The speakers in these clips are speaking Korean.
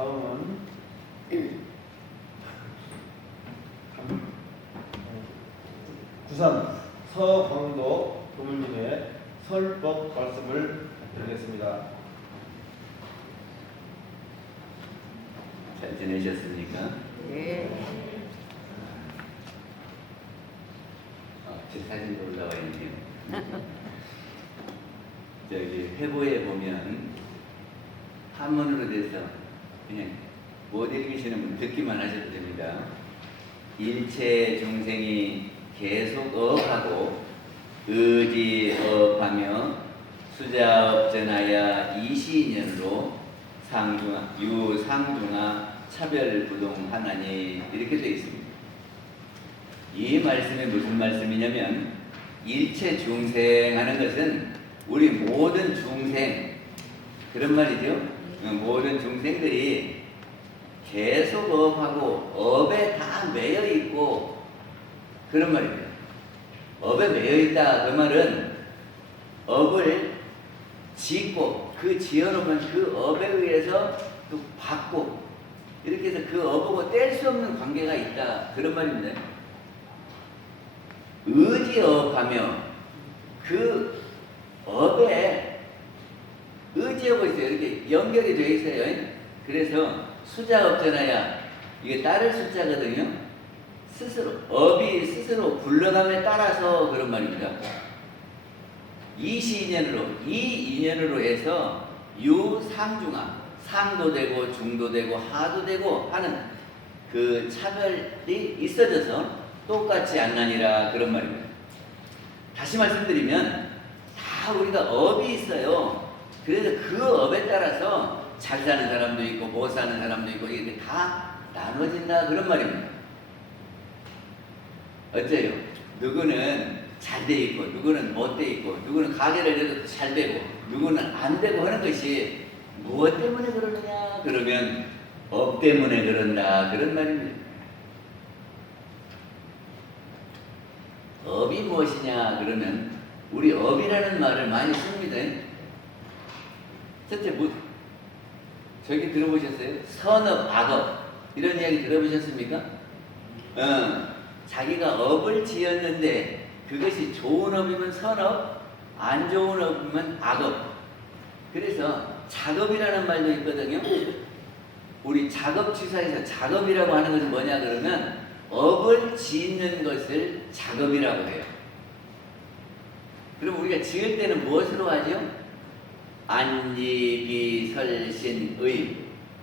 다음은 부산 서광도 교무님의 설법 말씀을 드리겠습니다. 잘 지내셨습니까? 네. 제 사진도 올라와 있네요. 저기 회보에 보면 한문으로 돼서 그냥 못 읽으시는 분 듣기만 하셔도 됩니다. 일체 중생이 계속 업하고 의지업하며 수자업전하야 이시인연으로 유상중하 차별부동하나니 이렇게 되어 있습니다. 이 말씀이 무슨 말씀이냐면 일체 중생하는 것은 우리 모든 중생 그런 말이죠. 모든 중생들이 계속 업하고 업에 다 매여 있고 그런 말입니다. 업에 매여 있다 그 말은 업을 짓고 그 지어놓은 그 업에 의해서 또 받고 이렇게 해서 그 업하고 뗄 수 없는 관계가 있다 그런 말입니다. 의지업하며 그 업에 의지하고 있어요. 이렇게 연결이 되어 있어요. 그래서 수자업전하야 이게 따를 숫자거든요. 스스로 업이 스스로 굴러감에 따라서 그런 말입니다. 이시인연으로 이 인연으로 해서 유상중하 상도 되고 중도 되고 하도 되고 하는 그 차별이 있어져서 똑같지 않나니라 그런 말입니다. 다시 말씀드리면 다 우리가 업이 있어요. 그래서 그 업에 따라서 잘 사는 사람도 있고 못 사는 사람도 있고 이게 다 나눠진다 그런 말입니다. 어째요? 누구는 잘 돼 있고 누구는 못 돼 있고 누구는 가게를 해도 잘 되고 누구는 안 되고 하는 것이 무엇 때문에 그러느냐 그러면 업 때문에 그런다 그런 말입니다. 업이 무엇이냐 그러면 우리 업이라는 말을 많이 씁니다. 첫째 저기 들어보셨어요? 선업, 악업 이런 이야기 들어보셨습니까? 자기가 업을 지었는데 그것이 좋은 업이면 선업, 안 좋은 업이면 악업. 그래서 작업이라는 말도 있거든요. 우리 작업취사에서 작업이라고 하는 것은 뭐냐 그러면 업을 짓는 것을 작업이라고 해요. 그럼 우리가 지을 때는 무엇으로 하죠? 안지비설신의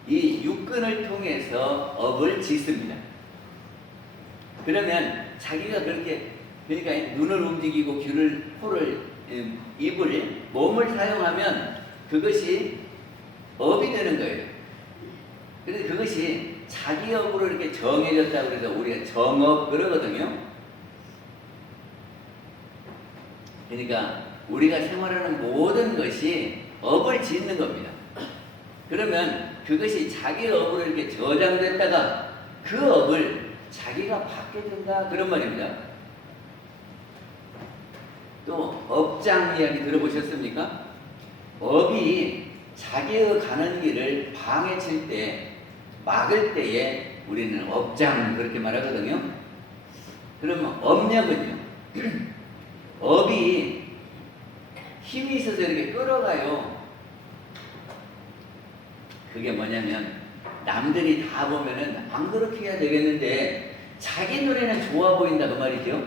이 육근을 통해서 업을 짓습니다. 그러면 자기가 그렇게 그러니까 눈을 움직이고 귀를, 코를, 입을, 몸을 사용하면 그것이 업이 되는 거예요. 그래서 그것이 자기 업으로 이렇게 정해졌다고 해서 우리가 정업 그러거든요. 그러니까 우리가 생활하는 모든 것이 업을 짓는 겁니다. 그러면 그것이 자기 업으로 이렇게 저장됐다가 그 업을 자기가 받게 된다 그런 말입니다. 또 업장 이야기 들어보셨습니까? 업이 자기의 가는 길을 방해칠 때 막을 때에 우리는 업장 그렇게 말하거든요. 그러면 업력은요. 업이 힘이 있어서 이렇게 끌어가요. 그게 뭐냐면 남들이 다 보면은 안 그렇게 해야 되겠는데 자기 눈에는 좋아 보인다 그 말이죠.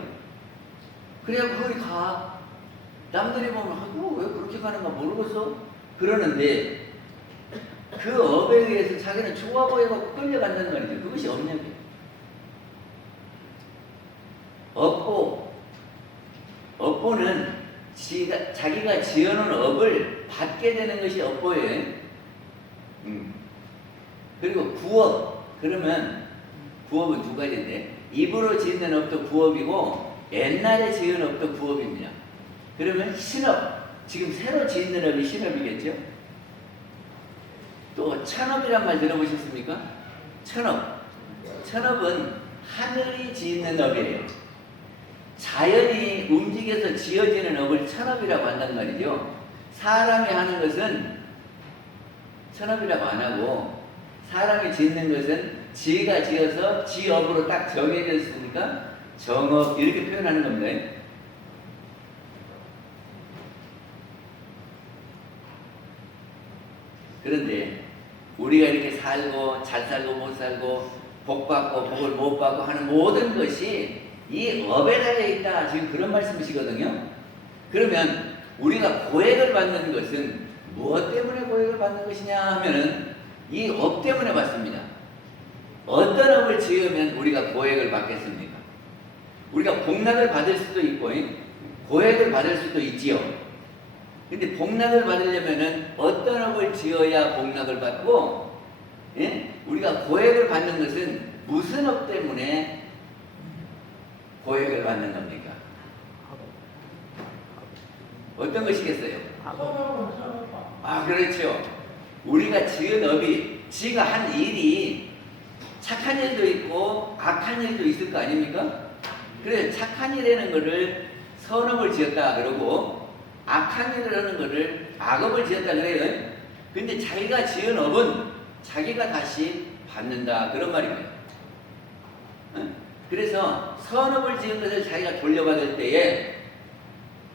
그래야 거기 가. 남들이 보면 왜 그렇게 가는가 모르겠어? 그러는데 그 업에 의해서 자기는 좋아 보이고 끌려간다는 말이죠. 그것이 업력이에요. 업보는 자기가 지어놓은 업을 받게 되는 것이 업보예요. 그리고 부업 그러면 부업은 두 가지인데 입으로 짓는 업도 부업이고 옛날에 지은 업도 부업입니다. 그러면 신업 지금 새로 짓는 업이 신업이겠죠. 또 천업이란 말 들어보셨습니까? 천업은 하늘이 짓는 업이에요. 자연이 움직여서 지어지는 업을 천업이라고 한단 말이죠. 사람이 하는 것은 천업이라고 안 하고 사람이 짓는 것은 지가 지어서 지업으로 딱 정해졌으니까 정업 이렇게 표현하는 겁니다. 그런데 우리가 이렇게 살고 잘 살고 못 살고 복 받고 복을 못 받고 하는 모든 것이 이 업에 달려 있다. 지금 그런 말씀이시거든요. 그러면 우리가 고액을 받는 것은 무엇 때문에 고액을 받는 것이냐 하면은 이 업 때문에 받습니다. 어떤 업을 지으면 우리가 고액을 받겠습니까? 우리가 복락을 받을 수도 있고 고액을 받을 수도 있지요. 근데 복락을 받으려면은 어떤 업을 지어야 복락을 받고, 예? 우리가 고액을 받는 것은 무슨 업 때문에 고액을 받는 겁니까? 어떤 것이겠어요? 아, 그렇죠. 우리가 지은 업이, 지가 한 일이 착한 일도 있고 악한 일도 있을 거 아닙니까? 그래서 착한 일이라는 거를 선업을 지었다 그러고 악한 일을 하는 거를 악업을 지었다 그래요. 근데 자기가 지은 업은 자기가 다시 받는다 그런 말입니다. 그래서 선업을 지은 것을 자기가 돌려받을 때에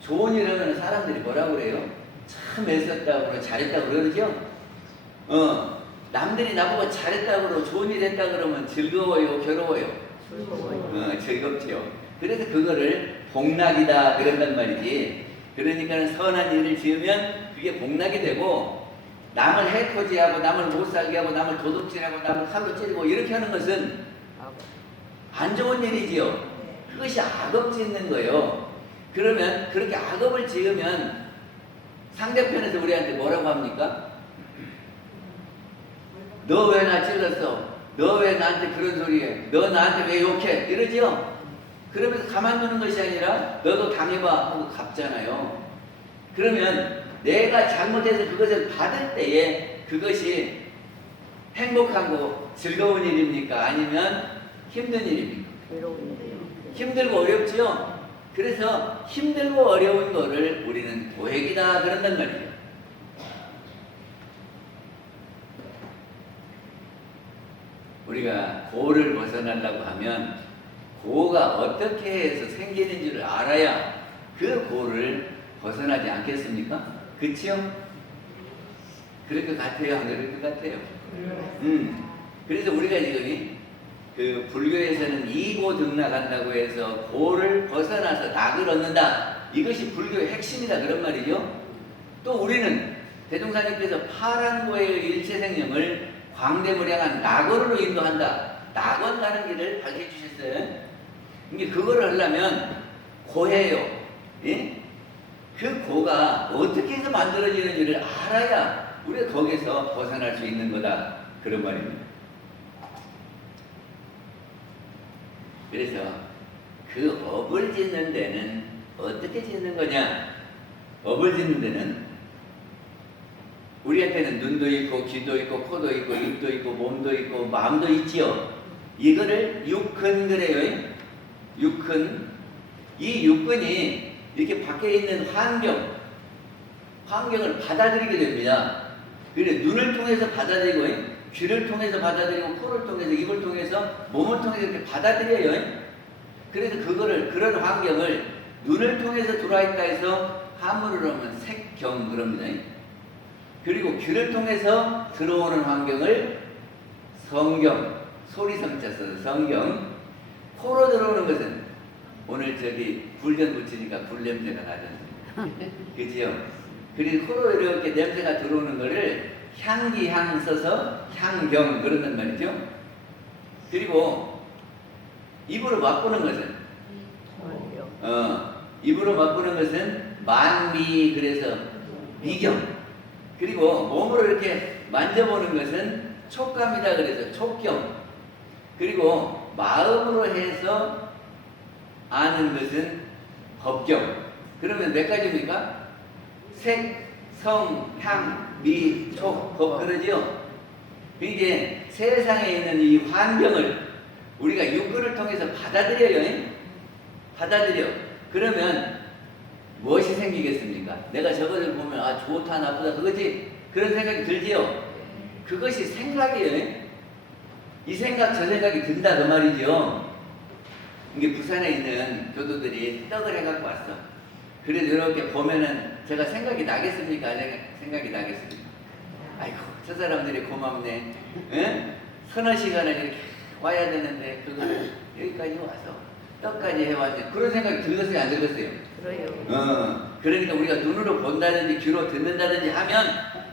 좋은 일 하면 사람들이 뭐라고 그래요? 참 애썼다고 그러고 잘했다고 그러죠? 남들이 나보고 잘했다고 그러고 좋은 일 했다고 그러면 즐거워요? 괴로워요? 즐겁죠. 그래서 그거를 복락이다 그런단 말이지. 그러니까 선한 일을 지으면 그게 복락이 되고, 남을 해코지하고 남을 못살게 하고 남을 도둑질하고 남을 칼로 찌르고 이렇게 하는 것은 안 좋은 일이지요. 그것이 악업 짓는 거예요. 그러면 그렇게 악업을 지으면 상대편에서 우리한테 뭐라고 합니까? 너 왜 나 찔렀어? 너 왜 나한테 그런 소리 해? 너 나한테 왜 욕해? 이러지요? 그러면서 가만두는 것이 아니라 너도 당해봐 하고 갚잖아요. 그러면 내가 잘못해서 그것을 받을 때에 그것이 행복하고 즐거운 일입니까? 아니면 힘든 일입니까? 힘들고 어렵죠? 그래서 힘들고 어려운 거를 우리는 고액이다 그런단 말이에요. 우리가 고를 벗어나려고 하면 고가 어떻게 해서 생기는 줄을 알아야 그 고를 벗어나지 않겠습니까? 그치요? 그럴 것 같아요? 안 그럴 것 같아요? 그래서 우리가 지금 그 불교에서는 이고 등락한다고 해서 고를 벗어나서 낙을 얻는다. 이것이 불교의 핵심이다 그런 말이죠. 또 우리는 대종사님께서 파란 고의 일체생명을 광대물 향한 낙원으로 인도한다. 낙원 가는 길을 밝혀주셨어요. 이게 그거를 하려면 고해요. 예? 그 고가 어떻게 해서 만들어지는지를 알아야 우리가 거기서 벗어날 수 있는 거다. 그런 말입니다. 그래서 그 업을 짓는 데는 어떻게 짓는 거냐? 업을 짓는 데는 우리한테는 눈도 있고 귀도 있고 코도 있고 입도 있고 몸도 있고 마음도 있지요. 이거를 육근 그래요. 육근. 이 육근이 이렇게 밖에 있는 환경을 받아들이게 됩니다. 그래 눈을 통해서 받아들이고 귀를 통해서 받아들이고 코를 통해서 입을 통해서 몸을 통해서 이렇게 받아들여요. 그래서 그런 환경을 눈을 통해서 들어와 있다 해서 한문으로 하면 색경 그럽니다. 그리고 귀를 통해서 들어오는 환경을 성경, 소리성자 써서 성경. 코로 들어오는 것은 오늘 저기 불전 붙이니까 불 냄새가 나잖아요. 그지요? 그리고 코로 이렇게 냄새가 들어오는 거를 향기향 써서 향경 그런단 말이죠. 그리고 입으로 맛보는 것은 입으로 맛보는 것은 만미 그래서 미경. 그리고 몸으로 이렇게 만져보는 것은 촉감이다 그래서 촉경. 그리고 마음으로 해서 아는 것은 법경. 그러면 몇 가지입니까? 색, 성, 향, 미, 촉, 법 그러지요? 이게 세상에 있는 이 환경을 우리가 육근을 통해서 받아들여요. 받아들여. 그러면 무엇이 생기겠습니까? 내가 저것을 보면 아 좋다 나쁘다 그거지? 그런 생각이 들지요? 그것이 생각이에요. 이 생각 저 생각이 든다 그 말이죠. 이게 부산에 있는 교도들이 떡을 해갖고 왔어. 그래도 이렇게 보면은 제가 생각이 나겠습니까? 생각이 나겠습니까? 아이고 저 사람들이 고맙네. 응? 서너 시간을 이렇게 와야 되는데 그걸 여기까지 와서 떡까지 해왔는데 그런 생각이 들었어요 안 들었어요? 그래요. 그러니까 우리가 눈으로 본다든지 귀로 듣는다든지 하면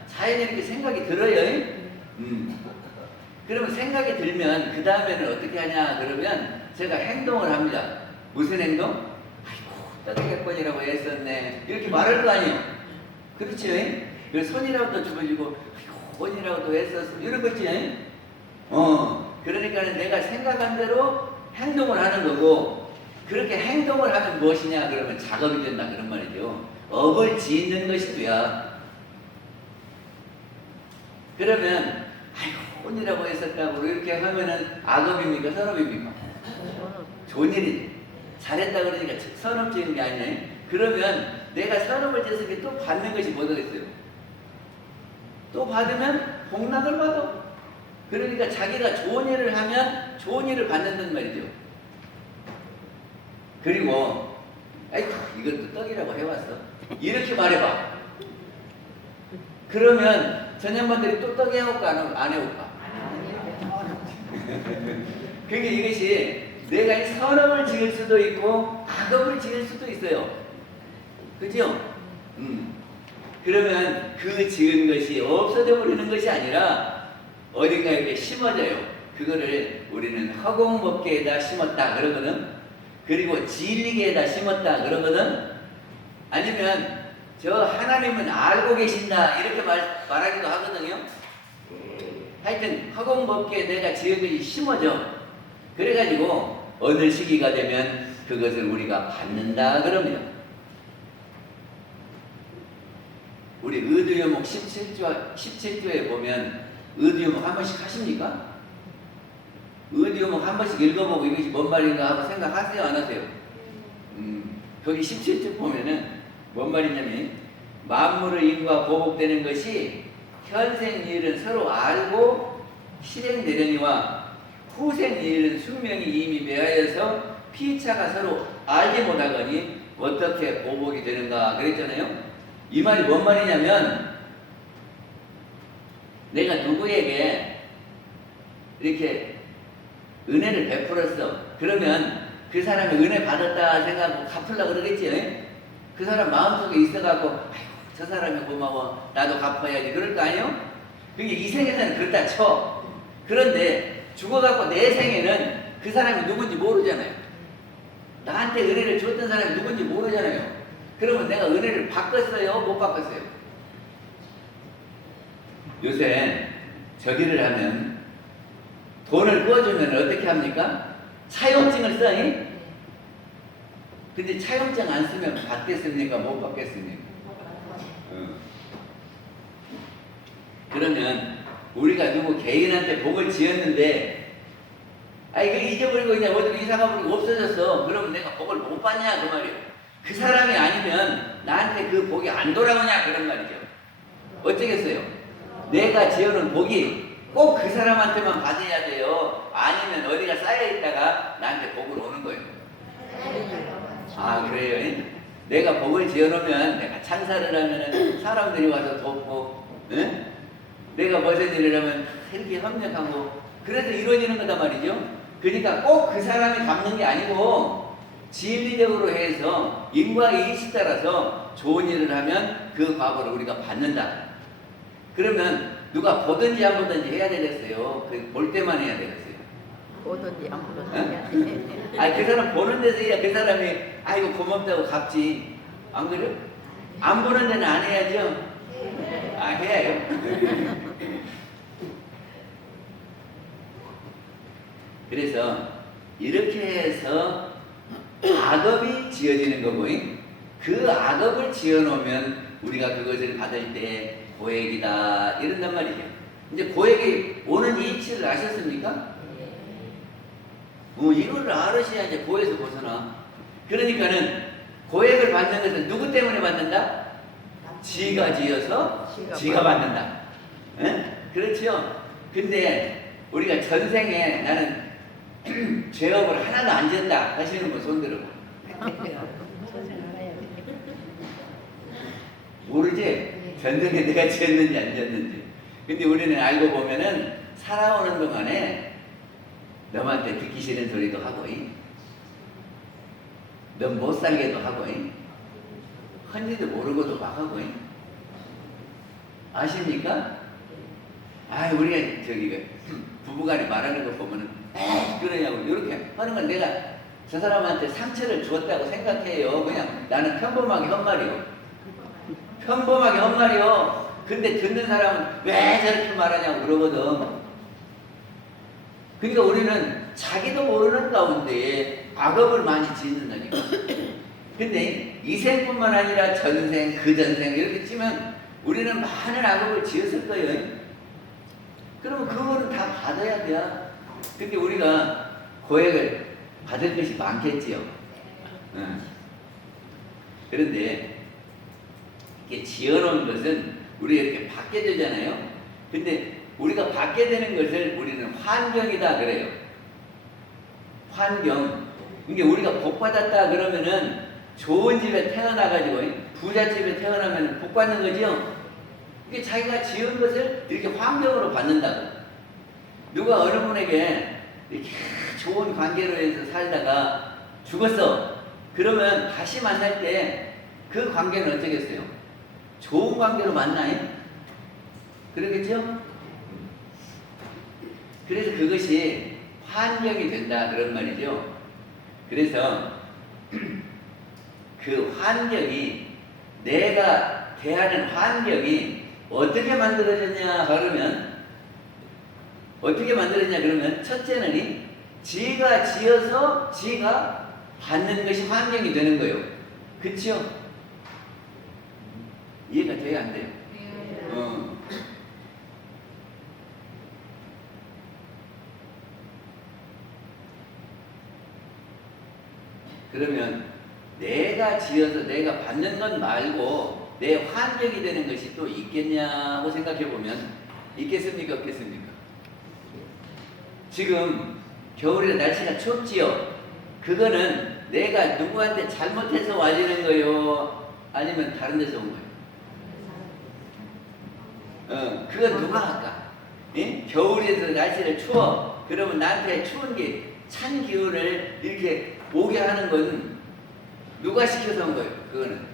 자연히 이렇게 생각이 들어요. 그러면 생각이 들면 그 다음에는 어떻게 하냐 그러면 제가 행동을 합니다. 무슨 행동? 아이고 떡이겠거니라고 애썼네 이렇게 말할 거 아니에요. 그렇죠? 그래서 손이라고 또 주어지고 아이고 원이라고 또 애썼어 이런 거지. 그러니까 내가 생각한 대로 행동을 하는 거고 그렇게 행동을 하면 무엇이냐 그러면 작업이 된다 그런 말이죠. 업을 짓는 것이 돼야. 그러면 아이고 혼이라고 했었다고 이렇게 하면은 악업입니까 선업입니까? 좋은 일이지. 잘했다 그러니까 선업 지은 게 아니야. 그러면 내가 선업을 지었을 때 또 받는 것이 뭐겠어요? 또 받으면 복락을 받아. 그러니까 자기가 좋은 일을 하면 좋은 일을 받는단 말이죠. 그리고 아이고 이것도 떡이라고 해왔어 이렇게 말해봐. 그러면 전현반들이 또 떡 해올까 안 해올까? 그게 이것이 내가 이 선업을 지을 수도 있고 악업을 지을 수도 있어요. 그죠? 그러면 그 지은 것이 없어져 버리는 것이 아니라 어딘가 이렇게 심어져요. 그거를 우리는 허공법계에다 심었다 그러거든. 그리고 진리계에다 심었다 그러거든. 아니면 저 하나님은 알고 계신다 이렇게 말하기도 하거든요. 하여튼 허공법계에 내가 지은 것이 심어져. 그래가지고 어느 시기가 되면 그것을 우리가 받는다 그럽니다. 우리 의두여목 17조에 보면 의두여목 한 번씩 하십니까? 의두여목 한 번씩 읽어보고 이것이 뭔 말인가 하고 생각하세요 안 하세요? 거기 17조 보면은 뭔 말이냐면 만물의 인과 보복되는 것이 현생 일은 서로 알고 실행되려니와 후생 일은 숙명이 이미 매하여서 피차가 서로 알지 못하거니 어떻게 보복이 되는가 그랬잖아요. 이 말이 뭔 말이냐면 내가 누구에게 이렇게 은혜를 베풀었어. 그러면 그 사람이 은혜 받았다 생각하고 갚으려고 그러겠지. 그 사람 마음속에 있어갖고 아이고 저 사람이 고마워 나도 갚아야지 그럴 거 아니에요? 그게 이 생에서는 그렇다 쳐. 그런데 죽어갖고 내 생에는 그 사람이 누군지 모르잖아요. 나한테 은혜를 줬던 사람이 누군지 모르잖아요. 그러면 내가 은혜를 바꿨어요? 못 바꿨어요? 요새 저기를 하면 돈을 구워주면 어떻게 합니까? 차용증을 써. 근데 차용증 안 쓰면 받겠습니까? 못 받겠습니까? 그러면 우리가 누구 개인한테 복을 지었는데 이거 잊어버리고 그냥 어디로 이사 가버리고 없어졌어. 그러면 내가 복을 못 받냐 그 말이에요. 그 사람이 아니면 나한테 그 복이 안 돌아오냐 그런 말이죠. 어쩌겠어요? 내가 지어놓은 복이 꼭 그 사람한테만 받아야 돼요. 아니면 어디가 쌓여있다가 나한테 복을 오는 거예요. 아 그래요? 내가 복을 지어놓으면 내가 창사를 하면 사람들이 와서 돕고 내가 무슨 일을 하면 이렇게 협력하고 그래서 이루어지는 거단 말이죠. 그러니까 꼭 그 사람이 갚는 게 아니고 진리적으로 해서 인과의 이익에 따라서 좋은 일을 하면 그 과보를 우리가 받는다. 그러면 누가 보든지 안 보든지 해야 되겠어요? 볼 때만 해야 되겠어요? 보든지 안 보든지. 그 사람 보는 데서 해야 그 사람이 아이고 고맙다고 갚지. 안 그래요? 안 보는 데는 안 해야죠? 해야요. 그래서 이렇게 해서 악업이 지어지는 거고 그 악업을 지어놓으면 우리가 그것을 받을 때 고액이다 이런단 말이죠. 이제 고액이 오는 이치를 아셨습니까? 이걸 알으셔야 이제 고에서 벗어나. 그러니까는 고액을 받는 것은 누구 때문에 받는다? 지가 지어서 지가 받는다. 그렇죠? 근데 우리가 전생에 나는 죄업을 하나도 안 지었다 하시는 분 손 들어봐. 모르지? 전생에 내가 지었는지 안 지었는지. 근데 우리는 알고 보면은 살아오는 동안에 너한테 듣기 싫은 소리도 하고, 넌 못 살게도 하고, 헌지도 모르고도 막 하고, 아십니까? 아, 우리가 저기 부부간에 말하는 거 보면은 그러냐고 이렇게 하는 건 내가 저 사람한테 상처를 주었다고 생각해요. 그냥 나는 평범하게 한 말이요. 평범하게 한 말이요. 근데 듣는 사람은 왜 저렇게 말하냐고 그러거든. 그러니까 우리는 자기도 모르는 가운데 악업을 많이 짓는다니까. 근데 이 생뿐만 아니라 전생, 그 전생 이렇게 치면 우리는 많은 악업을 지었을 거예요. 그러면 그거는 다 받아야 돼요. 근데 우리가 고액을 받을 것이 많겠지요. 그런데 이렇게 지어놓은 것은 우리가 이렇게 받게 되잖아요. 근데 우리가 받게 되는 것을 우리는 환경이다 그래요. 환경. 그러니까 우리가 복 받았다 그러면은 좋은 집에 태어나가지고 부잣집에 태어나면 복 받는 거죠. 이게 자기가 지은 것을 이렇게 환경으로 받는다고. 누가 어느 분에게 이렇게 좋은 관계로 해서 살다가 죽었어. 그러면 다시 만날 때 그 관계는 어쩌겠어요? 좋은 관계로 만나요? 그러겠죠? 그래서 그것이 환경이 된다 그런 말이죠. 그래서 그 환경이, 내가 대하는 환경이 어떻게 만들어졌냐 그러면, 어떻게 만들어졌냐 그러면 첫째는 지가 지어서 지가 받는 것이 환경이 되는 거예요. 그치요? 이해가 돼야 안 돼요? 그러면 내가 지어서 내가 받는 것 말고 내 환경이 되는 것이 또 있겠냐고 생각해 보면 있겠습니까? 없겠습니까? 지금 겨울에 날씨가 춥지요? 그거는 내가 누구한테 잘못해서 와지는 거요? 아니면 다른 데서 온 거예요? 그건 누가 할까? 예? 겨울에서 날씨를 추워. 그러면 나한테 추운 게 찬 기운을 이렇게 오게 하는 건 누가 시켜서 온 거예요? 그거는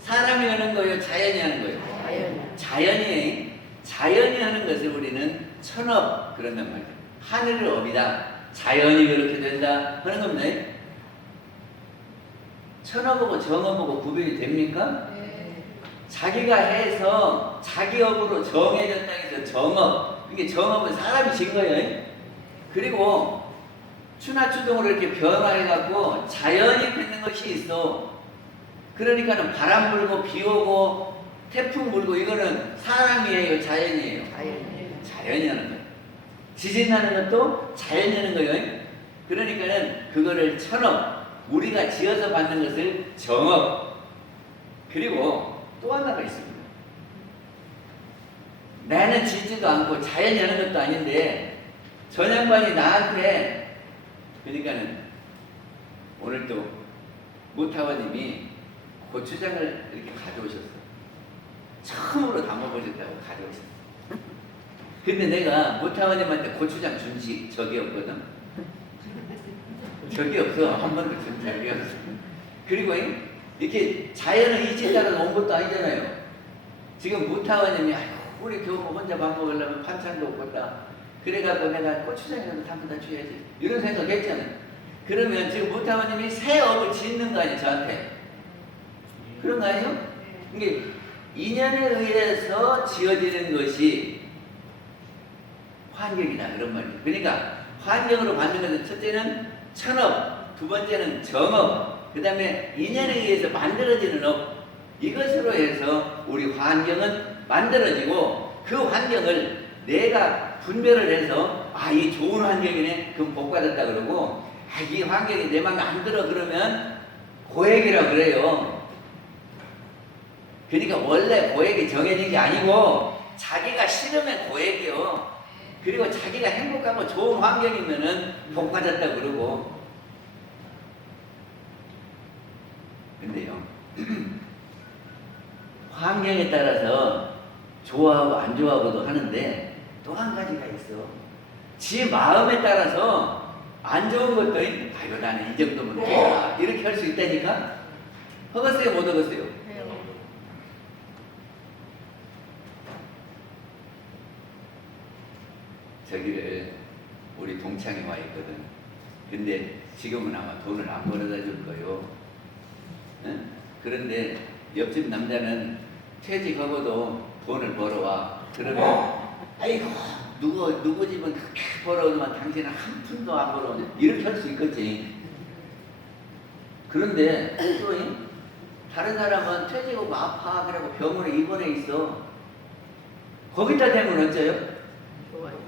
사람이 하는 거예요? 자연이 하는 거예요? 자연이. 자연이 하는 것을 우리는 천업 그런단 말이에요. 하늘을 업이다. 자연이 그렇게 된다 하는 겁니다. 천업하고 정업하고 구별이 됩니까? 자기가 해서 자기 업으로 정해졌다 해서 정업. 이게 정업은 사람이 진 거예요. 그리고 추나추동으로 이렇게 변화해갖고 자연이 되는 것이 있어. 그러니까는 바람 불고 비 오고 태풍 불고 이거는 사람이에요, 자연이에요? 자연이 하는 거예요. 지진 나는 것도 자연이 하는 거예요. 그러니까는 그거를 천업, 우리가 지어서 받는 것을 정업. 그리고 또 하나가 있습니다. 나는 지지도 않고 자연이 하는 것도 아닌데 저 양반이 나한테, 그러니까는 오늘 또 무타원님이 고추장을 이렇게 가져오셨어요. 처음으로 담아보셨다고 가져오셨어요. 근데 내가 무타원님한테 고추장 준 적이 없거든. 적이 없어. 한 번도 준 적이 없어. 그리고 이렇게 자연을 이치 따라 온 것도 아니잖아요. 지금 무타원님이 우리 교우 혼자 밥 먹으려면 반찬도 없겠다. 그래갖고 내가 고추장이라도 담아다 줘야지 이런 생각했잖아요. 그러면 지금 무타원님이 새 업을 짓는 거 아니에요, 저한테? 그런 거 아니에요? 이게 인연에 의해서 지어지는 것이 환경이다 그런 말이에요. 그러니까 환경으로 받는 것은 첫째는 천업, 두 번째는 정업, 그 다음에 인연에 의해서 만들어지는 업. 이것으로 해서 우리 환경은 만들어지고 그 환경을 내가 분별을 해서 이 좋은 환경이네 그럼 복 받았다 그러고 이 환경이 내 맘에 안 들어 그러면 고액이라 그래요. 그러니까 원래 고액이 정해진 게 아니고 자기가 싫으면 고액이요. 그리고 자기가 행복하고 좋은 환경이면은 복 받았다 그러고. 근데요, 환경에 따라서 좋아하고 안 좋아하고도 하는데 또 한 가지가 있어. 지 마음에 따라서 안 좋은 것도 아이고 나는 이 정도면 돼야 이렇게 할 수 있다니까. 허갔어요 못 허갔어요? 해요. 저기를 우리 동창이 와 있거든. 근데 지금은 아마 돈을 안 벌어다 줄 거요. 응? 그런데 옆집 남자는 퇴직하고도 돈을 벌어와. 그러면 아이고 누구 집은 그렇게 벌어오지만 당신은 한 푼도 안 벌어오냐 이렇게 할 수 있겠지. 그런데 또 다른 사람은 퇴직하고 아파 그래고 병원에 입원해 있어. 거기다 대면 어째요? 좋아요.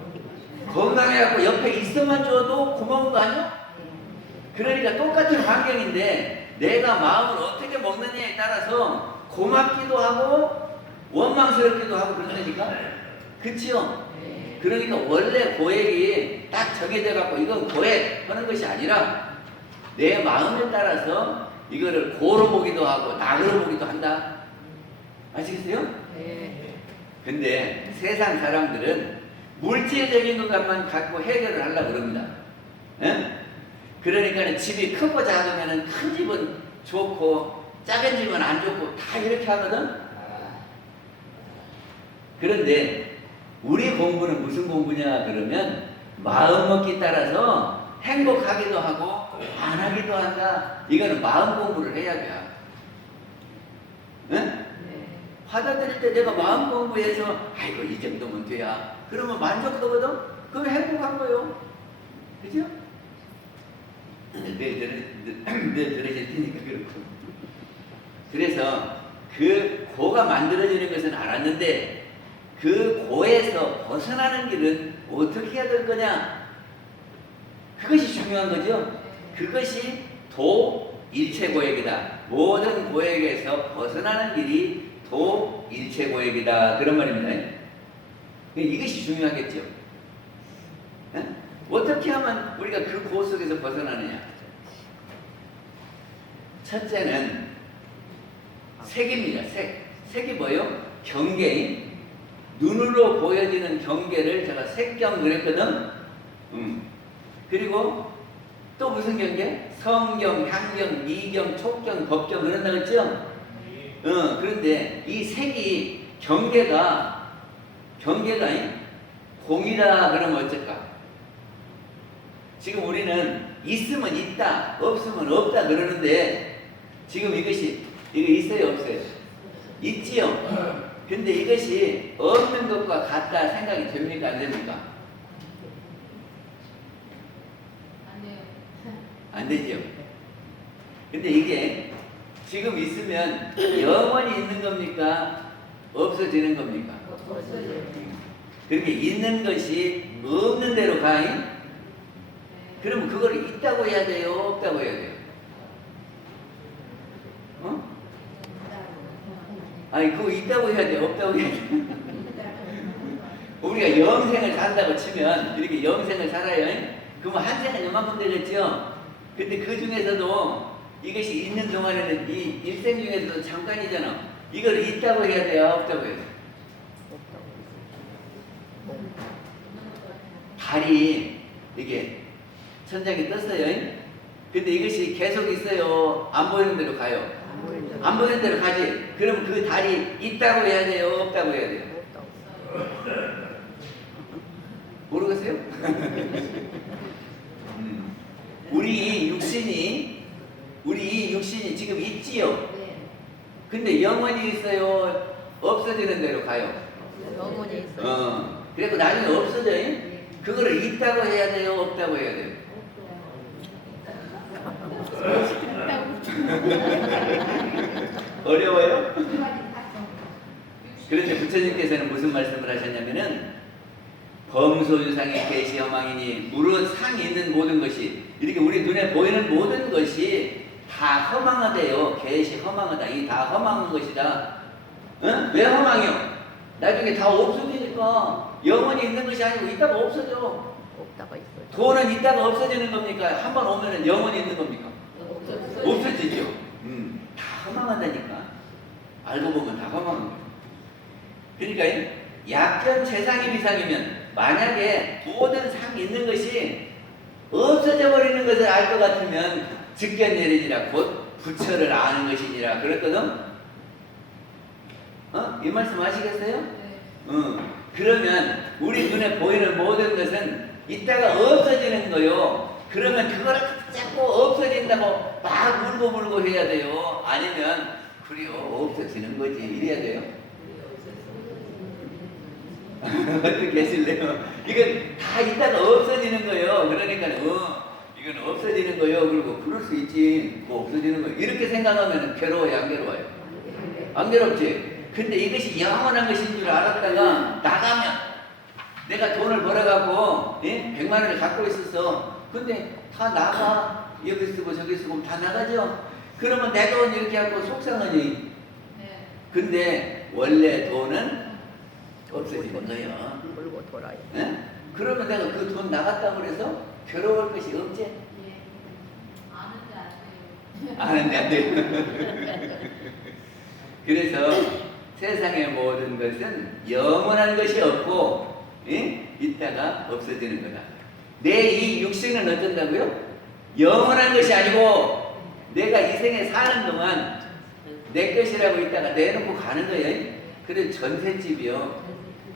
건강해갖고 옆에 있어만 줘도 고마운 거 아니야? 그러니까 똑같은 환경인데 내가 마음을 어떻게 먹느냐에 따라서 고맙기도 하고 원망스럽기도 하고 그런다니까. 그치요? 그러니까 원래 고액이 딱 정해져 갖고 이건 고액 하는 것이 아니라 내 마음에 따라서 이거를 고로 보기도 하고 낙으로 보기도 한다. 아시겠어요? 네. 근데 세상 사람들은 물질적인 것만 갖고 해결을 하려고 그럽니다. 예? 그러니까 집이 크고 작으면 큰 집은 좋고 작은 집은 안 좋고 다 이렇게 하거든. 그런데 우리 공부는 무슨 공부냐 그러면 마음먹기 따라서 행복하기도 하고 안 하기도 한다. 이거는 마음 공부를 해야 돼. 예? 네. 받아들일 때 내가 마음 공부해서 아이고 이 정도면 돼야 그러면 만족하거든? 그럼 행복한 거요. 그죠? 늘 들으실 테니까 그렇고. 그래서 그 고가 만들어지는 것은 알았는데 그 고에서 벗어나는 길은 어떻게 해야 될 거냐? 그것이 중요한 거죠. 그것이 도일체고액이다. 모든 고액에서 벗어나는 길이 도일체고액이다. 그런 말입니다. 이것이 중요하겠죠. 에? 어떻게 하면 우리가 그 고 속에서 벗어나느냐? 첫째는 색입니다. 색이 뭐예요? 경계인. 눈으로 보여지는 경계를 제가 색경 그랬거든. 그리고 또 무슨 경계? 성경, 향경, 미경, 촉경, 법경 그런다 그랬죠? 그런데 이 색이 경계가 공이다 그러면 어쩔까? 지금 우리는 있으면 있다, 없으면 없다 그러는데 지금 이거 있어요, 없어요? 있지요? 근데 이것이 없는 것과 같다 생각이 됩니까? 안 됩니까? 안 되죠? 근데 이게 지금 있으면 영원히 있는 겁니까? 없어지는 겁니까? 그렇게 있는 것이 없는 대로 가잉? 그러면 그거를 있다고 해야 돼요? 없다고 해야 돼요? 아니 그거 있다고 해야 돼요? 없다고 해야 돼요? 우리가 영생을 산다고 치면 이렇게 영생을 살아요. 그러면 한 생은 요만큼 되겠죠? 근데 그 중에서도 이것이 있는 동안에는 이 일생 중에서도 잠깐이잖아. 이걸 있다고 해야 돼요? 없다고 해야 돼요? 달이 이게 천장에 떴어요. 근데 이것이 계속 있어요? 안 보이는 대로 가요? 안 보이는 대로 가지. 그럼 그 달이 있다고 해야 돼요? 없다고 해야 돼요? 모르겠어요? 우리 육신이 지금 있지요? 근데 영원히 있어요? 없어지는 대로 가요? 영혼이 있어요. 그리고 나중에 없어져요? 그거를 있다고 해야 돼요? 없다고 해야 돼요? 어려워요? 그런데 부처님께서는 무슨 말씀을 하셨냐면은 범소유상의 계시 허망이니 무릇 상이 있는 모든 것이 이렇게 우리 눈에 보이는 모든 것이 다 허망하대요. 계시 허망하다. 이 다 허망한 것이다. 응? 왜 허망해요? 나중에 다 없어지니까 영원히 있는 것이 아니고 있다가 없어져. 없다가 있어. 돈은 있다가 없어지는 겁니까? 한 번 오면은 영원히 있는 겁니까? 없어지죠. 다 허망한다니까. 알고 보면 다 허망한 거예요. 그러니까 약견 재상이 비상이면 만약에 모든 상 있는 것이 없어져 버리는 것을 알 것 같으면 즉견 내리니라 곧 부처를 아는 것이니라 그랬거든. 이 말씀 아시겠어요? 그러면 우리 눈에 보이는 모든 것은 이따가 없어지는 거요. 그러면 그걸 자꾸 없어진다고 막 물고 해야 돼요. 아니면 그래요 없어지는 거지 이래야 돼요. 어떻게 하실래요? 이건 다 이따가 없어지는 거예요. 그러니까 이건 없어지는 거예요. 그리고 그럴 수 있지. 뭐 없어지는 거예요. 이렇게 생각하면 괴로워요, 안 괴로워요? 안 괴롭지? 근데 이것이 영원한 것인 줄 알았다가 나가면 내가 돈을 벌어갖고 100만 원을 갖고 있었어. 근데 다 나가. 여기 쓰고 저기 쓰고 다 나가죠. 그러면 내 돈 이렇게 하고 속상하니. 근데 원래 돈은 없어지는 거예요. 물고 돌아요. 그러면 내가 그 돈 나갔다고 그래서 괴로울 것이 없지? 아는데 안 돼요. 그래서 세상의 모든 것은 영원한 것이 없고 있다가 없어지는 거다. 내 이 육신은 어쩐다고요? 영원한 것이 아니고 내가 이 생에 사는 동안 내 것이라고 있다가 내놓고 가는 거예요. 그래 전셋집이요.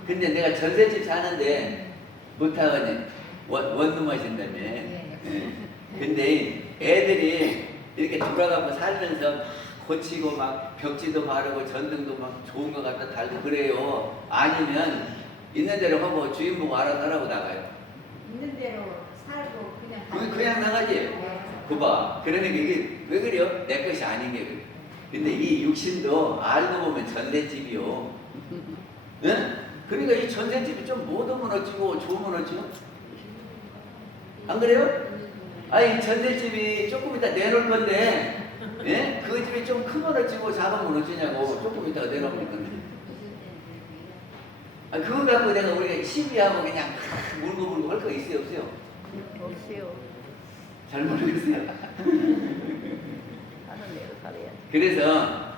근데 내가 전셋집 사는데 못하거든요. 원룸 하신다며. 근데 애들이 이렇게 돌아가고 살면서 막 고치고 막 벽지도 바르고 전등도 막 좋은 거 갖다 달고 그래요. 아니면 있는 대로 하고 주인 보고 알아서 하라고 나가요. 있는 대로 살고 그냥 그냥 나가지. 그봐. 그러니까 이게 왜 그래요? 내 것이 아닌 게 그래. 근데 이 육신도 알고 보면 전셋집이요. 응? 그러니까 이 전셋집이 좀 못하면 어찌고 좋으면 어찌고? 안 그래요? 아니 전셋집이 조금 이따 내놓을 건데 그 집이 좀 크면 어찌고 작으면 어찌냐고 조금 이따가 내놓으니까 그거 갖고 내가 우리가 시비하고 그냥 물고 할 거 있어요 없어요? 없어요. 잘 모르겠어요. 하는 대로 살아야. 그래서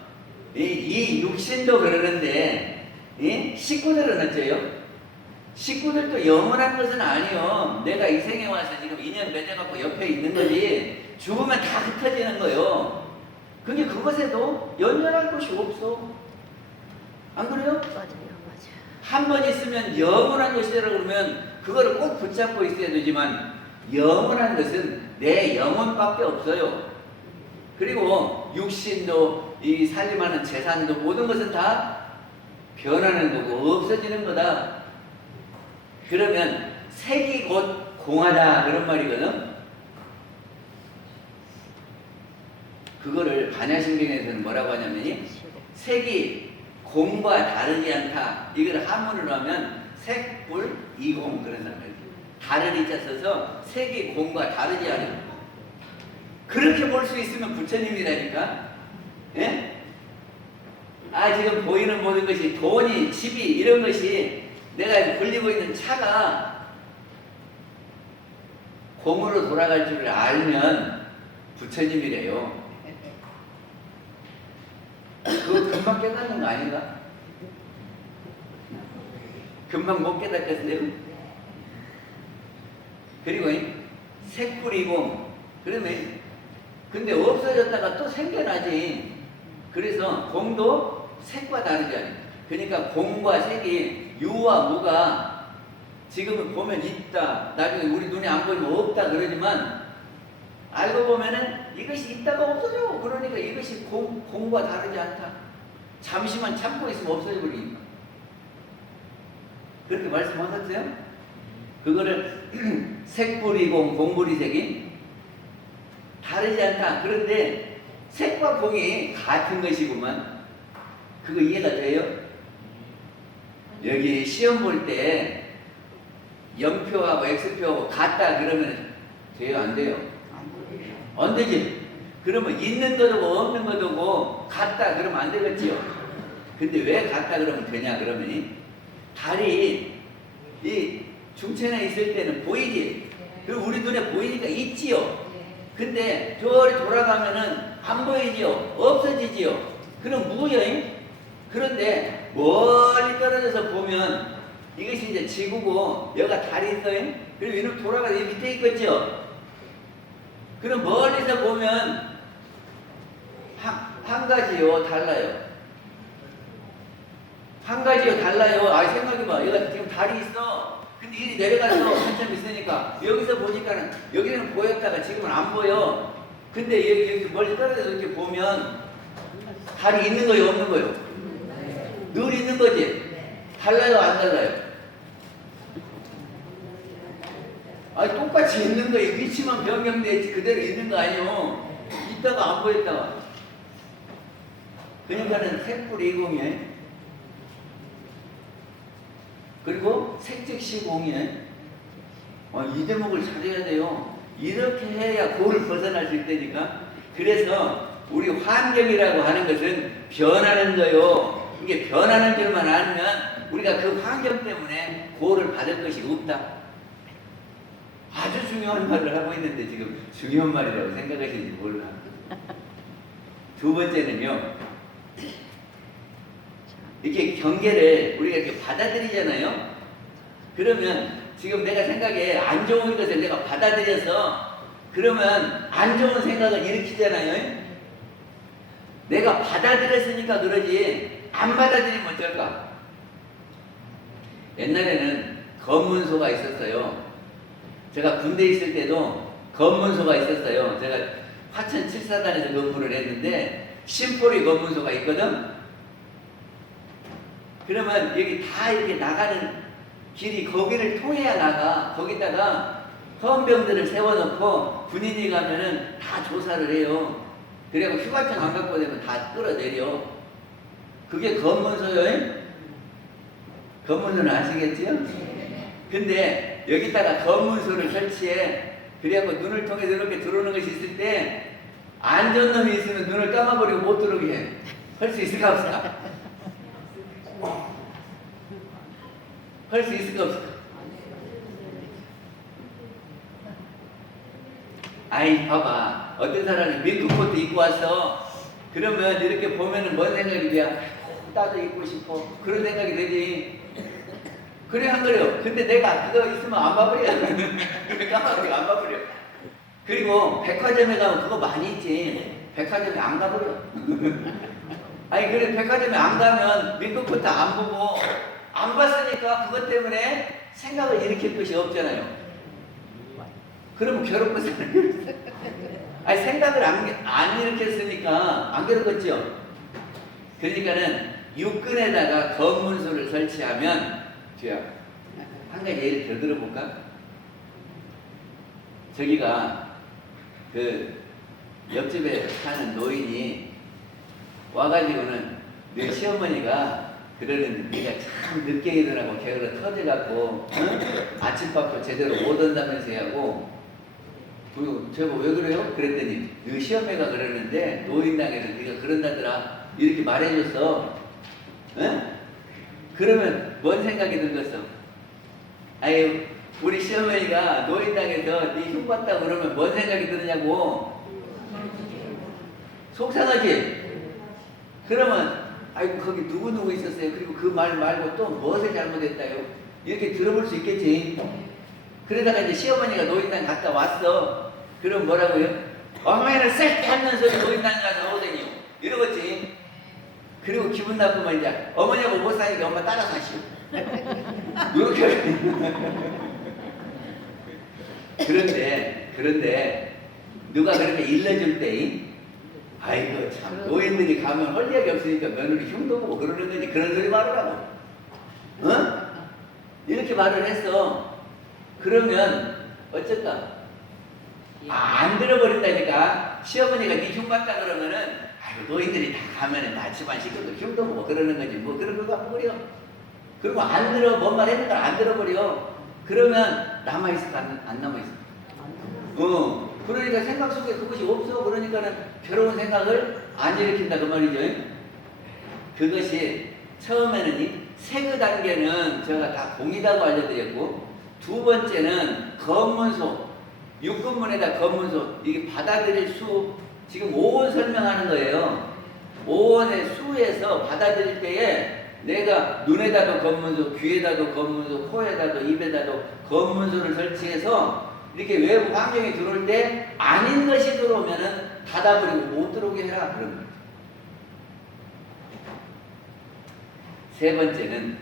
이 육신도 그러는데 식구들은 어째요? 식구들도 영원한 것은 아니요. 내가 이 생에 와서 지금 인연 맺어갖고 옆에 있는 거지 죽으면 다 흩어지는 거요. 근데 그것에도 연연할 것이 없어. 안 그래요? 맞아요, 맞아. 한 번 있으면 영원한 것이라 그러면 그거를 꼭 붙잡고 있어야 되지만 영원한 것은 내 영혼밖에 없어요. 그리고 육신도 이 살림하는 재산도 모든 것은 다 변하는 거고 없어지는 거다. 그러면 색이 곧 공하다 그런 말이거든. 그거를 반야신경에서는 뭐라고 하냐면 색이 공과 다르지 않다. 이걸 한문으로 하면 색불 이공 그런 말이에요. 다르리 자 써서 색이 공과 다르지 않은. 그렇게 볼 수 있으면 부처님이라니까. 예? 지금 보이는 모든 것이 돈이 집이 이런 것이 내가 굴리고 있는 차가 공으로 돌아갈 줄 알면 부처님이래요. 그거 금방 깨닫는 거 아닌가? 금방 못 깨닫겠어요? 그리고 색불이공 그러면 근데 없어졌다가 또 생겨나지. 그래서 공도 색과 다르지 않아요. 그러니까 공과 색이 유와 무가 지금은 보면 있다. 나중에 우리 눈에 안 보이면 없다 그러지만 알고 보면은 이것이 있다가 없어져. 그러니까 이것이 공과 다르지 않다. 잠시만 참고 있으면 없어져 버리니까. 그렇게 말씀하셨어요? 그거를 색불이공, 공불이색이 다르지 않다. 그런데 색과 공이 같은 것이구만. 그거 이해가 돼요? 여기 시험 볼 때 영표하고 X표하고 같다 그러면 돼요? 안 돼요? 안 되지. 그러면 있는 거도 없는 거도 같다 그러면 안 되겠지요. 근데 왜 같다 그러면 되냐 그러면 달이 이 중천에 있을 때는 보이지. 그리고 우리 눈에 보이니까 있지요. 근데 저리 돌아가면은 안 보이지요. 없어지지요. 그럼 뭐예요? 그런데 멀리 떨어져서 보면 이것이 이제 지구고 여기가 달이 있어요. 그리고 이놈 돌아가서 이 밑에 있겠죠. 그럼 멀리서 보면 한 가지요 달라요. 한 가지요 달라요. 아 생각해봐. 여기가 지금 달이 있어. 근데 일이 내려가서 한참 있으니까 여기서 보니까는 여기는 보였다가 지금은 안 보여. 근데 여기 멀리 떨어져서 이렇게 보면 달이 있는 거예요, 없는 거예요? 늘 있는 거지. 달라요, 안 달라요? 아니 똑같이 있는 거예요. 위치만 변경됐지 그대로 있는 거 아니요. 있다가 안 보였다가. 그러니까는 색불 이공에 그리고 색즉시공에 이 대목을 잘해야 돼요. 이렇게 해야 고를 벗어날 수 있다니까. 그래서 우리 환경이라고 하는 것은 변하는 거요. 이게 변하는 줄만 알면 우리가 그 환경 때문에 고를 받을 것이 없다. 아주 중요한 말을 하고 있는데 지금 중요한 말이라고 생각하시는지 몰라. 두 번째는요. 이렇게 경계를 우리가 이렇게 받아들이잖아요. 그러면 지금 내가 생각에 안 좋은 것을 내가 받아들여서 그러면 안 좋은 생각을 일으키잖아요. 내가 받아들였으니까 그러지 안 받아들이면 어쩔까? 옛날에는 검문소가 있었어요. 제가 군대 있을 때도 검문소가 있었어요. 제가 화천 7사단에서 근무를 했는데 심포리 검문소가 있거든. 그러면 여기 다 이렇게 나가는 길이 거기를 통해야 나가. 거기다가 헌병들을 세워놓고 군인이 가면은 다 조사를 해요. 그리고 휴가증 안 갖고 되면 다 끌어내려. 그게 검문소요. 검문소는 아시겠지요? 근데 여기다가 검문소를 설치해. 그래갖고 눈을 통해 이렇게 들어오는 것이 있을 때 안 좋은 놈이 있으면 눈을 감아버리고 못 들어오게 해. 할 수 있을까 없을까? 할 수 있을까 없을까? 아이 봐봐. 어떤 사람이 밀크코트 입고 왔어. 그러면 이렇게 보면은 뭔 생각이 돼? 나도 입고 싶어. 그런 생각이 되지. 그래 한 거래요. 근데 내가 그거 있으면 안 봐버려. 까마귀 안 봐버려. 그리고 백화점에 가면 그거 많이 있지. 백화점에 안 가버려. 아니 그래 백화점에 안 가면 밀크코트 안 보고 안 봤으니까 그것 때문에 생각을 일으킬 것이 없잖아요. 그러면 괴롭고 살아요. 아니 생각을 안 일으켰으니까 안 괴롭겠죠. 그러니까는 육근에다가 검문소를 설치하면 한 가지 예를 더 들어볼까? 저기가 그 옆집에 사는 노인이 와가지고는 내 시어머니가 그러는 네가 참 늦게 일어나고 게으르 터져갖고 아침밥도 제대로 못 한다면서 하고 제가 왜 그래요? 그랬더니 그 시어머니가 그러는데 노인당에서 네가 그런다더라 이렇게 말해줬어. 그러면 뭔 생각이 들겠어? 아유 우리 시어머니가 노인당에서 네 흉봤다 그러면 뭔 생각이 드느냐고. 속상하지? 그러면 아이고 거기 누구누구 있었어요. 그리고 그 말 말고 또 무엇을 잘못했다요? 이렇게 들어볼 수 있겠지. 그러다가 이제 시어머니가 노인당 갔다 왔어. 그럼 뭐라고요? 엄마는 쓸데없는 소리 노인당 가서 오더니요. 이러겠지. 그리고 기분 나쁘면 이제 어머니하고 못 사니까 엄마 따라 사시오. 이렇게. 그런데 누가 그렇게 일러줄 때 아이고 참 노인들이 가면 헐리하게 없으니까 며느리 흉도 보고 그러는 거지. 그런 소리 말하라고. 이렇게 말을 했어. 그러면 어쩔까? 안 들어버린다니까. 시어머니가 네 흉 봤다 그러면은 아이고 노인들이 다 가면은 다 집안 식구들 흉도 보고 그러는 거지. 뭐 그런 거 갖고 버려. 그리고 안 들어 뭔 말 했는 걸 안 들어버려. 그러면 남아있을까 안 남아있을까? 그러니까 생각 속에 그것이 없어. 그러니까는 괴로운 생각을 안 일으킨다 그 말이죠. 그것이 처음에는 세그 단계는 제가 다 공이라고 알려드렸고, 두 번째는 검문소, 육근문에다 검문소, 이게 받아들일 수, 지금 5원 설명하는 거예요. 5원의 수에서 받아들일 때에 내가 눈에다도 검문소, 귀에다도 검문소, 코에다도 입에다도 검문소를 설치해서 이렇게 외부 환경이 들어올 때 아닌 것이 들어오면은 닫아버리고 못 들어오게 해라, 그런 거죠. 세 번째는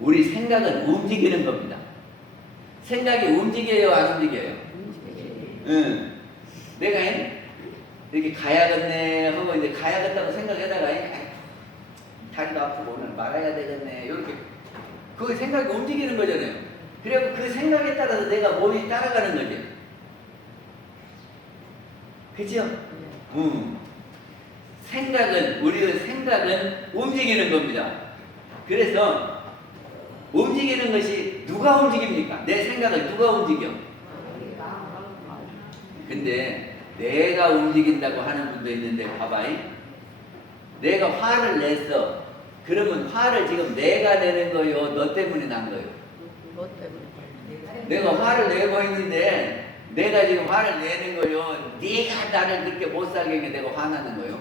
우리 생각은 움직이는 겁니다. 생각이 움직여요, 안 움직여요? 응. 내가 이렇게 가야겠네 하고 이제 가야겠다고 생각하다가 다리가 아프고 오늘 말아야 되겠네 이렇게 그 생각이 움직이는 거잖아요. 그리고 그 생각에 따라서 내가 몸이 따라가는 거죠. 그죠? 우리의 생각은 움직이는 겁니다. 그래서 움직이는 것이 누가 움직입니까? 내 생각을 누가 움직여? 근데 내가 움직인다고 하는 분도 있는데 봐봐요. 내가 화를 냈어. 그러면 화를 지금 내가 내는 거요? 너 때문에 난 거요? 뭐 때문에? 내가 화를 내고 있는데 내가 지금 화를 내는 거요? 네가 나를 그렇게 못 살게 해 내가 화나는 거요?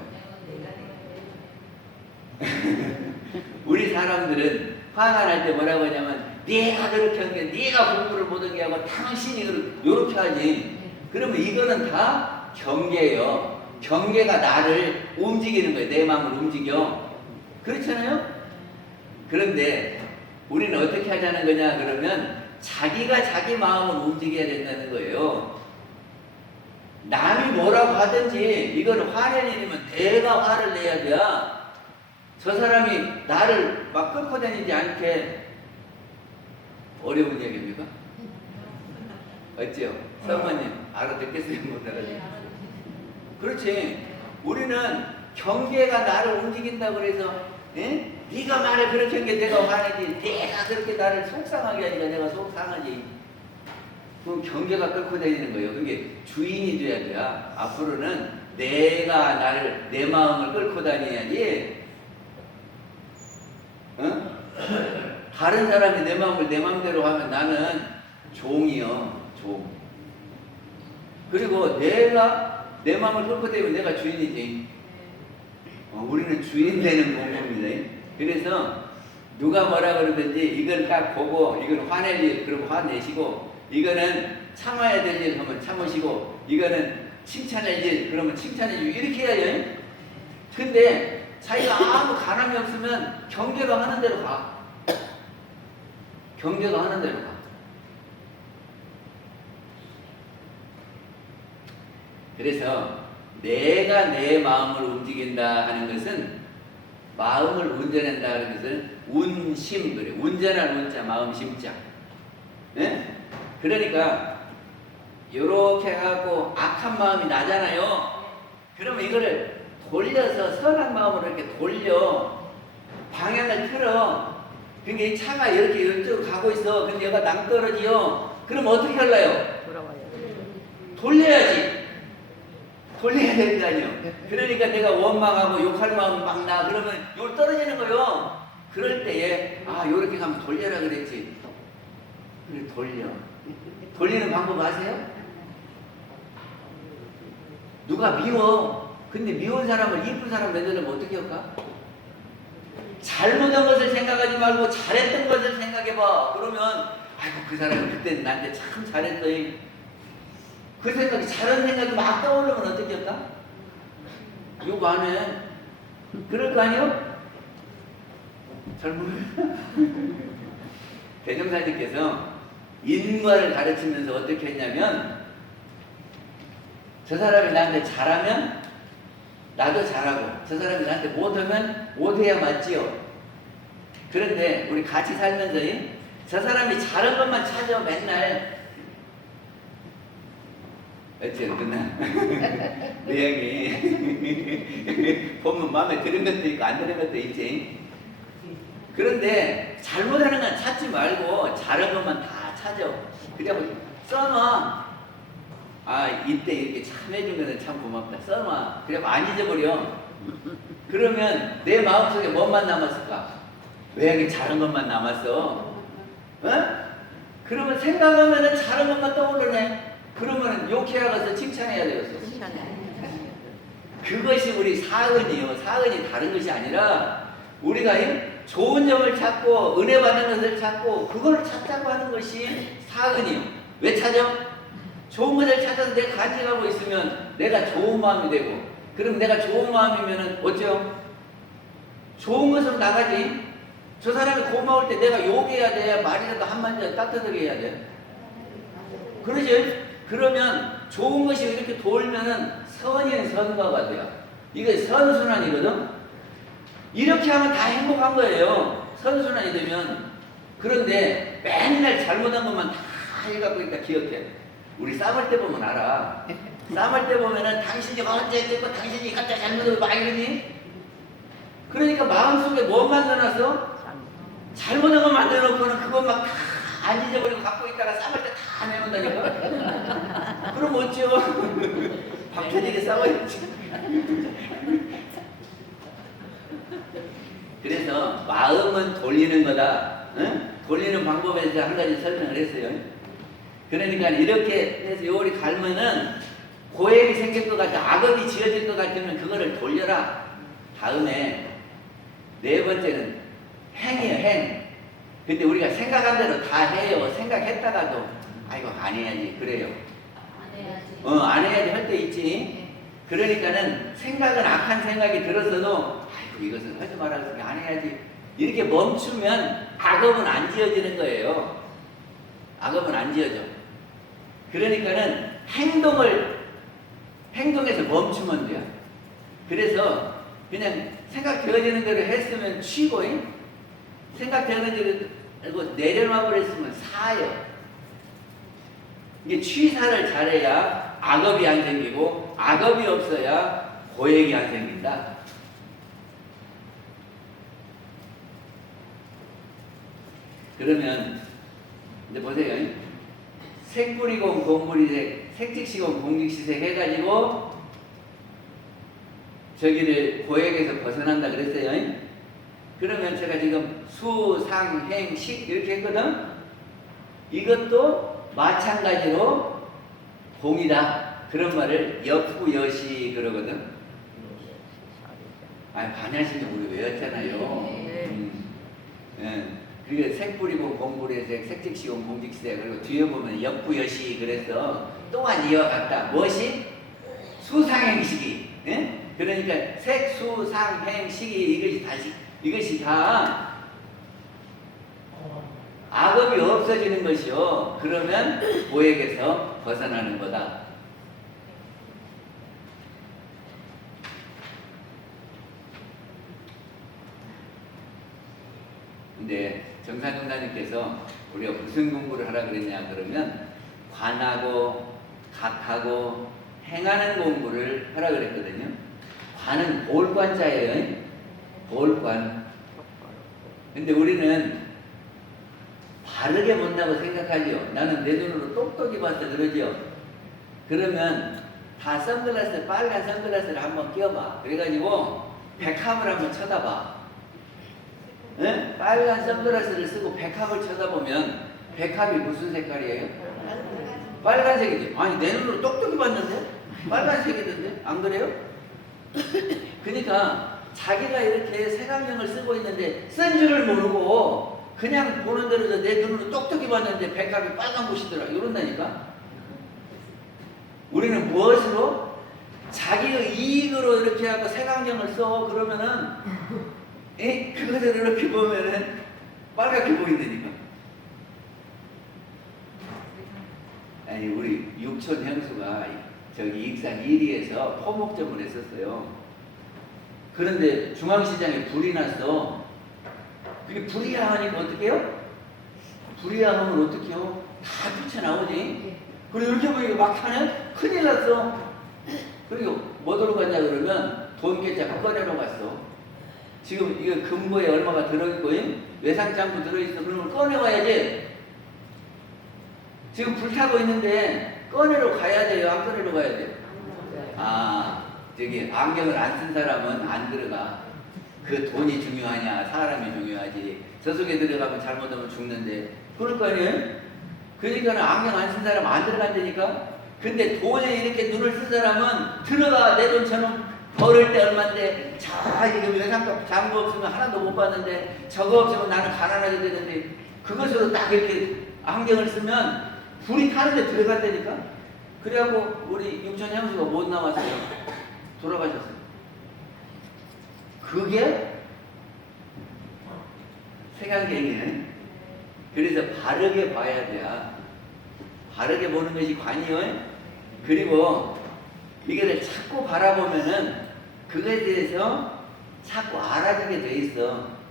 우리 사람들은 화가 날 때 뭐라고 하냐면 네가 그렇게 한 게 네가 공부를 못하게 하고 당신이 이렇게 하지. 그러면 이거는 다 경계예요. 경계가 나를 움직이는 거예요. 내 마음을 움직여. 그렇잖아요? 그런데 우리는 어떻게 하자는 거냐 그러면 자기가 자기 마음을 움직여야 된다는 거예요. 남이 뭐라고 하든지 이거는 화낼 일이면 내가 화를 내야 돼. 저 사람이 나를 막 끌고 다니지 않게. 어려운 얘기입니까? 어찌요? 사모님 알아듣겠어요? 못 알아듣겠어요? 그렇지. 우리는 경계가 나를 움직인다고 그래서 네가 말을 그렇게 한 게 내가 화내지. 내가 그렇게 나를 속상하게 하니까 내가 속상하지. 그 경계가 끌고 다니는 거예요. 그게 주인이 돼야 돼요. 앞으로는 내가 내 마음을 끌고 다녀야지. 다른 사람이 내 마음을 내 마음대로 하면 나는 종이요. 종. 그리고 내가 내 마음을 끌고 다니면 내가 주인이지. 우리는 주인 되는 공부입니다. 그래서 누가 뭐라 그러든지 이걸 딱 보고 이건 화낼 일 그러면 화내시고, 이거는 참아야 될 일 하면 참으시고, 이거는 칭찬할 일 그러면 칭찬해주고, 이렇게 해야죠. 근데 자기가 아무 가람이 없으면 경계가 하는 대로 가. 경계가 하는 대로 가. 그래서 내가 내 마음을 움직인다 하는 것은, 마음을 운전한다 하는 것은 운심 그래. 운전할 운자, 마음 심자. 네? 그러니까 이렇게 하고 악한 마음이 나잖아요. 그러면 이거를 돌려서 선한 마음으로 이렇게 돌려 방향을 틀어. 그러니까 이 차가 이렇게 이쪽으로 가고 있어. 근데 얘가 낭떠러지요. 그럼 어떻게 할래요? 돌아와요. 돌려야지. 돌려야 되는 거 아니에요. 그러니까 내가 원망하고 욕할 마음이 막 나. 그러면 욕 떨어지는 거요. 그럴 때에 요렇게 가면 돌려라 그랬지. 그래 돌려. 돌리는 방법 아세요? 누가 미워. 근데 미운 사람을 이쁜 사람 만들면 어떻게 할까? 잘못한 것을 생각하지 말고 잘했던 것을 생각해봐. 그러면 아이고 그 사람이 그때 나한테 참 잘했어. 그 생각이 잘한 생각이 막 떠오르면 어떻게 할까? 욕 안 해. 그럴 거 아니요? 잘 모르겠어요. 대종사님께서 인과를 가르치면서 어떻게 했냐면, 저 사람이 나한테 잘하면 나도 잘하고, 저 사람이 나한테 못하면 못해야 맞지요. 그런데 우리 같이 살면서 저 사람이 잘한 것만 찾아 맨날. 어째요? 끝나? 내용이 보면 마음에 드는 것도 있고 안 드는 것도 있지. 그런데 잘못하는 건 찾지 말고 잘한 것만 다 찾아. 그래고 써놔. 이때 이렇게 참 해준 거는 참 고맙다. 써놔. 그래고 안 잊어버려. 그러면 내 마음속에 뭐만 남았을까? 왜 여기 잘한 것만 남았어? 어? 그러면 생각하면은 잘한 것만 떠오르네. 그러면 욕해야 가서 칭찬해야 되겠어. 그것이 우리 사은이요. 사은이 다른 것이 아니라 우리가 좋은 점을 찾고 은혜 받는 것을 찾고 그걸 찾자고 하는 것이 사은이요. 왜 찾아? 좋은 것을 찾아서 내가 간직하고 있으면 내가 좋은 마음이 되고, 그럼 내가 좋은 마음이면은 어째요? 좋은 것으로 나가지. 저 사람이 고마울 때 내가 욕해야 돼? 말이라도 한마디라도 따뜻하게 해야 돼? 그러지? 그러면 좋은 것이 이렇게 돌면은 선인 선과가 돼요. 이게 선순환이거든? 이렇게 하면 다 행복한 거예요. 선순환이 되면. 그런데 맨날 잘못한 것만 다 해갖고 있다 기억해. 우리 싸울 때 보면 알아. 싸울 때 보면은 당신이 언제 했고 당신이 갑자기 잘못하고 막 이러니? 그러니까 마음속에 뭐 만들어놨어? 잘못한 거 만들어놓고는 그것 막 다 안 잊어버리고 갖고 있다가 싸울 때 다 내놓는다니까? 그럼 어쩌? 밥 터지게 싸워야지. 그래서 마음은 돌리는 거다. 응? 돌리는 방법에 대해서 한 가지 설명을 했어요. 그러니까 이렇게 해서 요리 갈면은 고액이 생길 것 같아. 악업이 지어질 것 같으면 그거를 돌려라. 다음에 네 번째는 행이에요. 행. 근데 우리가 생각한 대로 다 해요. 생각했다가도 아이고 안 해야지 그래요. 안 해야지 할 때 있지. 그러니까는 생각은 악한 생각이 들어서도 아이고 이것은 하지 말아서 안 해야지 이렇게 멈추면 악업은 안 지어지는 거예요. 악업은 안 지어져. 그러니까는 행동에서 멈추면 돼요. 그래서 그냥 생각되어지는 대로 했으면 취고, 생각되는 대로 내려놔 버렸으면 사요. 이게 취사를 잘해야 악업이 안 생기고 악업이 없어야 고액이 안 생긴다. 그러면 이제 보세요. 색뿌리공 공뿌리색, 색직시공 공직시색 해가지고 저기를 고액에서 벗어난다 그랬어요. 그러면 제가 지금 수, 상, 행, 식 이렇게 했거든. 이것도 마찬가지로 공이다. 그런 말을 역부여시 그러거든. 반야신이 우리 외웠잖아요. 그리고 색뿌리고 공뿌리색, 색직시공 공직시색 그리고 뒤에 보면 역부여시 그래서 또한 이와 같다. 무엇이? 수상행식이. 그러니까 색, 수, 상, 행, 식이 이것이 다 악업이 없어지는 것이요. 그러면 고액에서 벗어나는 거다. 근데 정사정사님께서 우리가 무슨 공부를 하라 그랬냐 그러면 관하고 각하고 행하는 공부를 하라 그랬거든요. 관은 볼관자예요. 볼관. 근데 우리는 바르게 본다고 생각하죠. 나는 내 눈으로 똑똑히 봐서 그러죠. 그러면 다 선글라스, 빨간 선글라스를 한번 끼워봐. 그래가지고 백합을 한번 쳐다봐. 네? 빨간 선글라스를 쓰고 백합을 쳐다보면 백합이 무슨 색깔이에요? 빨간색이지. 아니 내 눈으로 똑똑히 봤는데 빨간색이던데 안 그래요? 그러니까 자기가 이렇게 색안경을 쓰고 있는데 쓴 줄을 모르고 그냥 보는 대로 내 눈으로 똑똑히 봤는데 백합이 빨간 곳이더라 이런다니까. 우리는 무엇으로? 자기의 이익으로 이렇게 하고 색안경을 써. 그러면은 그것을 이렇게 보면은 빨갛게 보인다니까. 아니 우리 육촌 형수가 저기 익산 1리에서 포목점을 했었어요. 그런데 중앙시장에 불이 났어. 그게 불이야 하니까 어떻게 해요? 불이야 하면 어떻게 해요? 다 뛰쳐나오지. 그리고 이렇게 보니까 막하네? 큰일 났어. 그리고 뭐 들고 갔냐 그러면 돈깨짝 꺼내러 갔어. 지금 이거 금고에 얼마가 들어있고 외상장부 들어있어. 그러면 꺼내와야지. 지금 불타고 있는데 꺼내러 가야 돼요? 안 꺼내러 가야 돼요? 저기 안경을 안 쓴 사람은 안 들어가. 그 돈이 중요하냐, 사람이 중요하지. 저 속에 들어가면 잘못하면 죽는데. 그럴 거 아니에요? 그러니까는 안경 안 쓴 사람 안 들어간다니까? 근데 돈에 이렇게 눈을 쓴 사람은 들어가. 내 돈처럼 벌을 때 얼만데, 자, 이거 외상값 장부 없으면 하나도 못 받는데, 저거 없으면 나는 가난하게 되는데, 그것으로 딱 이렇게 안경을 쓰면 불이 타는데 들어간다니까? 그래갖고 우리 육촌 형수가 못 나왔어요. 돌아가셨어요. 그게 색안경이에요. 그래서 바르게 봐야 돼요. 바르게 보는 것이 관이요. 그리고 이거를 자꾸 바라보면은 그거에 대해서 자꾸 알아주게 돼 있어.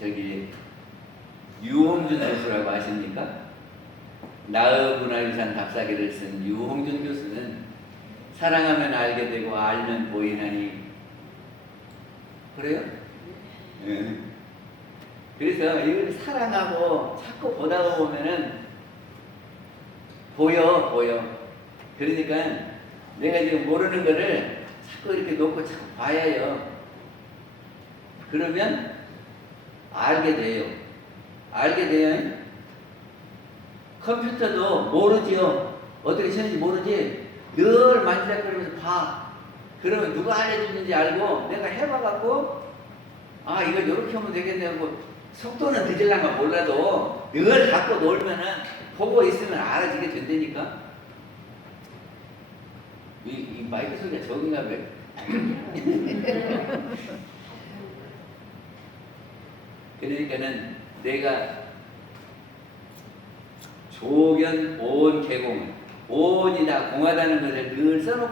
저기 유홍준 교수라고 아십니까? 나의문화유산 답사기를 쓴 유홍준 교수는 사랑하면 알게 되고 알면 보이나니 그래요? 네. 그래서 이걸 사랑하고 자꾸 보다가 보면은 보여. 그러니까 내가 지금 모르는 거를 자꾸 이렇게 놓고 자꾸 봐야 해요. 그러면 알게 돼요. 컴퓨터도 모르지요. 어떻게 치는지 모르지. 늘 만지작거리면서 봐. 그러면 누가 알려주는지 알고 내가 해봐갖고 아 이거 이렇게 하면 되겠네 하고 속도는 늦으려면 몰라도 늘 갖고 놀면은 보고 있으면 알아지게 된다니까. 이 마이크 소리가 적은가 봐. 그러니까는 내가 조견 온 개공 온이 다 공하다는 것을 늘 써놓고